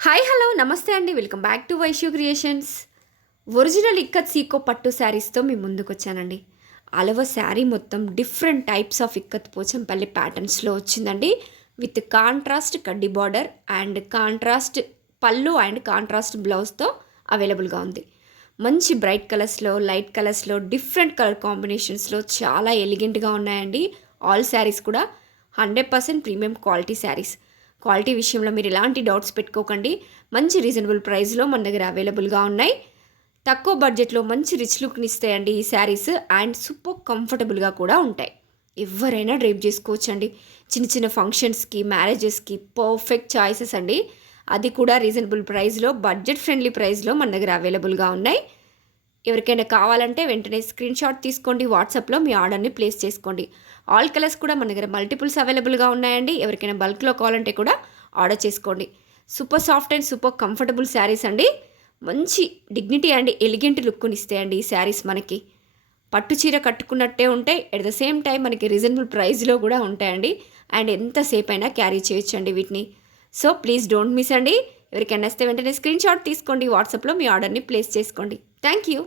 Hi hello నమస్తే అండి, welcome back to Vaishu creations. Original ikat సీకో పట్టు శారీస్తో మీ ముందుకు వచ్చానండి. అలవ శారీ మొత్తం different types of ikat Pochampally ప్యాటర్న్స్లో వచ్చిందండి. విత్ కాంట్రాస్ట్ కడ్డీ బార్డర్ అండ్ కాంట్రాస్ట్ పళ్ళు అండ్ కాంట్రాస్ట్ బ్లౌజ్తో అవైలబుల్గా ఉంది. మంచి బ్రైట్ కలర్స్లో, లైట్ కలర్స్లో, డిఫరెంట్ కలర్ కాంబినేషన్స్లో చాలా ఎలిగెంట్గా ఉన్నాయండి. ఆల్ శారీస్ కూడా 100% ప్రీమియం క్వాలిటీ శారీస్. క్వాలిటీ విషయంలో మీరు ఎలాంటి డౌట్స్ పెట్టుకోకండి. మంచి రీజనబుల్ ప్రైస్లో మన దగ్గర అవైలబుల్గా ఉన్నాయి. తక్కువ బడ్జెట్లో మంచి రిచ్ లుక్ని ఇస్తాయండి ఈ శారీస్. అండ్ సూపర్ కంఫర్టబుల్గా కూడా ఉంటాయి. ఎవరైనా డ్రైప్ చేసుకోవచ్చండి. చిన్న చిన్న ఫంక్షన్స్కి, మ్యారేజెస్కి పర్ఫెక్ట్ చాయిసెస్ అండి. అది కూడా రీజనబుల్ ప్రైస్లో, బడ్జెట్ ఫ్రెండ్లీ ప్రైస్లో మన దగ్గర అవైలబుల్గా ఉన్నాయి. ఎవరికైనా కావాలంటే వెంటనే స్క్రీన్ షాట్ తీసుకోండి, వాట్సాప్లో మీ ఆర్డర్ని ప్లేస్ చేసుకోండి. ఆల్ కలర్స్ కూడా మన దగ్గర మల్టిపుల్స్ అవైలబుల్గా ఉన్నాయండి. ఎవరికైనా బల్క్లో కావాలంటే కూడా ఆర్డర్ చేసుకోండి. Super soft and super comfortable saris అండి. మంచి డిగ్నిటీ అండ్ ఎలిగెంట్ లుక్ని ఇస్తాయండి ఈ శారీస్. మనకి పట్టు చీర కట్టుకున్నట్టే ఉంటాయి. ఎట్ ద సేమ్ టైం మనకి రీజనబుల్ ప్రైస్లో కూడా ఉంటాయండి. అండ్ ఎంతసేపు అయినా క్యారీ చేయొచ్చండి వీటిని. సో ప్లీజ్ డోంట్ మిస్ అండి. ఎవరికైనా వస్తే వెంటనే స్క్రీన్ షాట్ తీసుకోండి, వాట్సాప్లో మీ ఆర్డర్ని ప్లేస్ చేసుకోండి. Thank you.